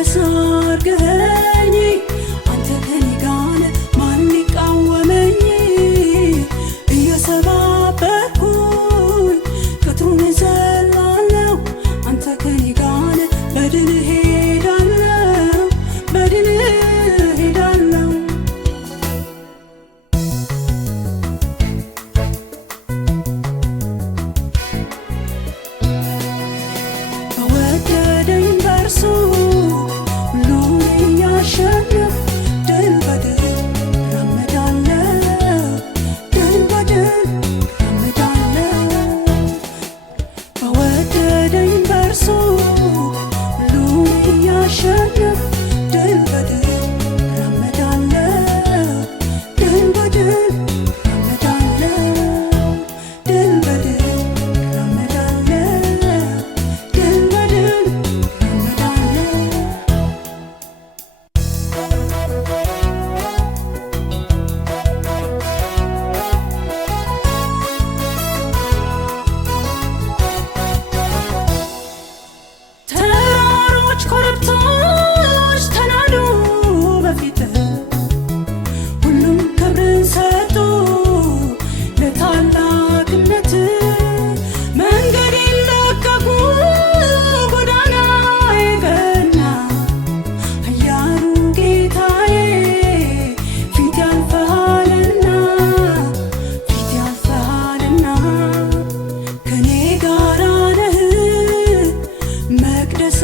መቅደስ አርገኸኝ አንተ ከኔ ጋር ማን ሊቃወመኝ? እየሰባበርኩኝ ቅጥሩን እዘላለሁ አንተ ከኔ ጋር በድል ሄዳለሁ በድል ሄዳለሁ። በወደደኝ በእርሱ ሁሉን እያሸነፍ ድል በድል እራመዳለሁ ድል በድል እራመዳለሁ። በወደደኝ በእርሱ ሁሉን እያሸነፍ ድል በድል እራመዳለሁ ድል በድል እራመዳለሁ ድል በድል እራመዳለሁ ድል በድል እራመዳለሁ። ተራሮች ኮረብቶች ተናዱ በፊትህ ሁሉም ክብርን ሰጡ ለታላቅነትህ። መንገዴን ለቀቁ ጎዳናዬ ቀና ኃያሉ ጌታዬ ፊት ያልፈሃልና ፊት ያልፈሃልና ከኔ ጋር ነህ መቅደስ